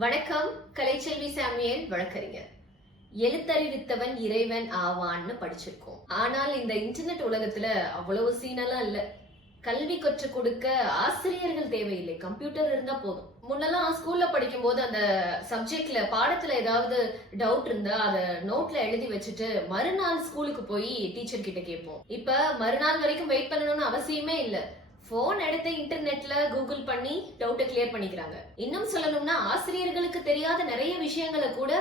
வணக்கம். கலைச்செல்வி சாமியல் வழக்கறிஞர். எழுத்தறிவித்தவன் இறைவன் ஆவான்னு படிச்சிருக்கோம். ஆனால் இந்த இன்டர்நெட் உலகத்துல அவ்வளவு சீனெல்லாம் இல்ல. கல்வி கற்றுக் கொடுக்க ஆசிரியர்கள் தேவையில்லை, கம்ப்யூட்டர் இருந்தா போதும். முன்னெல்லாம் ஸ்கூல்ல படிக்கும் போது அந்த சப்ஜெக்ட்ல பாடத்துல ஏதாவது டவுட் இருந்தா அத நோட்ல எழுதி வச்சுட்டு மறுநாள் ஸ்கூலுக்கு போய் டீச்சர் கிட்ட கேட்போம். இப்ப மறுநாள் வரைக்கும் வெயிட் பண்ணணும்னு அவசியமே இல்ல. போன் எடுத்து இன்டர்நெட்ல கூகுள் பண்ணி டவுட்டை கிளியர் பண்ணிக்கிறாங்க. இன்னும் சொல்லணும்னா ஆசிரியர்களுக்கு தெரியாத நிறைய விஷயங்களை கூட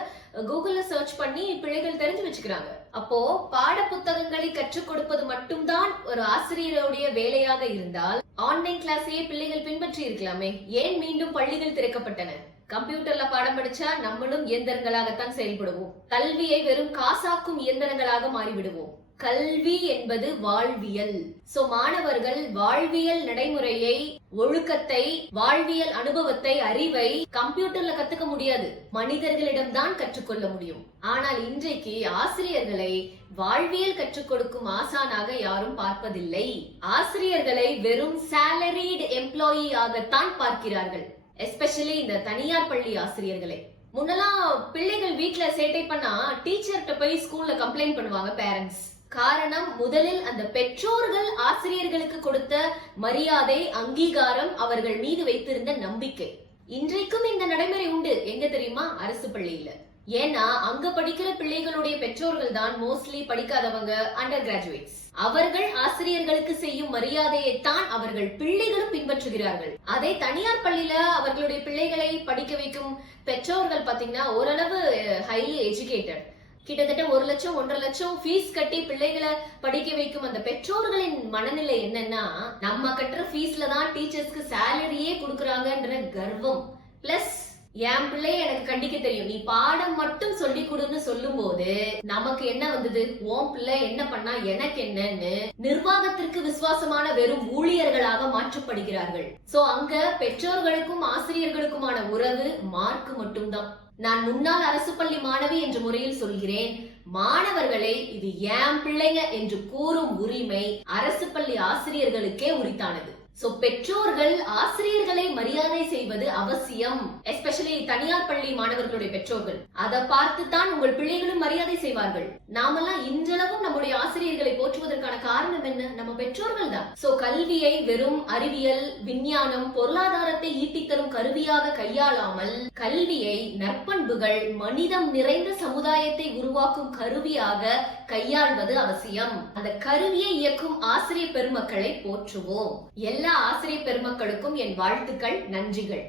கூகுள்ல சர்ச் பண்ணி பிள்ளைகள் தெரிஞ்சு வச்சுக்கிறாங்க. அப்போ பாட புத்தகங்களை கற்றுக் கொடுப்பது மட்டும்தான் ஒரு ஆசிரியருடைய வேலையாக இருந்தால் ஆன்லைன் கிளாஸையே பிள்ளைகள் பின்பற்றி இருக்கலாமே. ஏன் மீண்டும் பள்ளிகள் திறக்கப்பட்டன? கம்ப்யூட்டர்ல பாடம் படிச்சா நம்மளும் இயந்திரங்களாகத்தான் செயல்படுவோம். கல்வியை வெறும் காசாக்கும் இயந்திரங்களாக மாறிவிடுவோம். கல்வி என்பது வாழ்வியல். சோ மாணவர்கள் வாழ்வியல் நடைமுறையை, ஒழுக்கத்தை, வாழ்வியல் அனுபவத்தை, அறிவை கம்ப்யூட்டர்ல கத்துக்க முடியாது, மனிதர்களிடம்தான் கற்றுக்கொள்ள முடியும். ஆனால் இன்றைக்கு ஆசிரியர்களை வாழ்வியல் கற்றுக் கொடுக்கும் ஆசானாக யாரும் பார்ப்பதில்லை. ஆசிரியர்களை வெறும் சாலரிட் எம்ப்ளாயி ஆகத்தான் பார்க்கிறார்கள். எஸ்பெஷலி இந்த தனியார் பள்ளி ஆசிரியர்களை. முன்னெல்லாம் பிள்ளைகள் வீட்டுல சேட்டை பண்ணா டீச்சர்கிட்ட போய் ஸ்கூல்ல கம்ப்ளைண்ட் பண்ணுவாங்க பேரண்ட்ஸ். காரணம், முதலில் அந்த பெற்றோர்கள் ஆசிரியர்களுக்கு கொடுத்த மரியாதை, அங்கீகாரம், அவர்கள் மீது வைத்திருந்த நம்பிக்கை. இன்றைக்கும் இந்த நடைமுறை உண்டு. எங்க தெரியுமா? அரசு பள்ளியில. ஏன்னா அங்க படிக்கிற பிள்ளைகளுடைய பெற்றோர்கள் தான் மோஸ்ட்லி படிக்காதவங்க, அண்டர் கிராஜுவேட்ஸ். அவர்கள் ஆசிரியர்களுக்கு செய்யும் மரியாதையைத்தான் அவர்கள் பிள்ளைகளும் பின்பற்றுகிறார்கள். அதே தனியார் பள்ளியில அவர்களுடைய பிள்ளைகளை படிக்க வைக்கும் பெற்றோர்கள் பாத்தீங்கன்னா ஓரளவு ஹைலி எஜுகேட்டட், கிட்டத்தட்ட 1 லட்சம் 1.5 லட்சம் ஃபீஸ் கட்டி பிள்ளைகளை படிக்க வைக்கும் அந்த பெற்றோர்களின் மனநிலை என்னன்னா, நம்ம கட்டுற ஃபீஸ்ல தான் டீச்சர்ஸ்க்கு சேலரியே கொடுக்கறாங்கன்ற கர்வம். பிளஸ் என் பிள்ளைய எனக்கு கண்டிக்க தெரியும், நீ பாடம் மட்டும் சொல்லி கொடுன்னு சொல்லும் போது நமக்கு என்ன வந்தது? உன் பிள்ளை என்ன பண்ணா எனக்கு என்னன்னு நிர்வாகத்திற்கு விசுவாசமான வெறும் ஊழியர்களாக மாற்றப்படுகிறார்கள். சோ அங்க பெற்றோர்களுக்கும் ஆசிரியர்களுக்குமான உறவு மார்க் மட்டும்தான். நான் முன்னாள் அரசு பள்ளி மாணவி என்ற முறையில் சொல்கிறேன், மாணவர்களை இது என் பிள்ளைங்க என்று கூறும் உரிமை அரசு பள்ளி ஆசிரியர்களுக்கே உரித்தானது. சோ பெற்றோர்கள் ஆசிரியர்களை மரியாதை செய்வது அவசியம். எஸ்பெஷலி தனியார் பள்ளி மாணவர்களுடைய பெற்றோர்கள் அதை பார்த்துதான் உங்கள் பிள்ளைகளும் மரியாதை செய்வார்கள். நாமெல்லாம் இன்றளவும் நம்முடைய ஆசிரியர்களை போற்றுவதற்கான காரணம் என்ன? நம்ம பெற்றோர்கள் தான். சோ கல்வியை வெறும் அறிவியல், விஞ்ஞானம், பொருளாதாரத்தை ஈட்டித்தரும் கருவியாக கையாளாமல் கல்வியை நற்பண்புகள், மனிதம் நிறைந்த சமுதாயத்தை உருவாக்கும் கருவியாக கையாள்வது அவசியம். அந்த கருவியை இயக்கும் ஆசிரியர் பெருமக்களை போற்றுவோம். எல்லா ஆசிரியர் பெருமக்களுக்கும் என் வாழ்த்துக்கள், நன்றிகள்.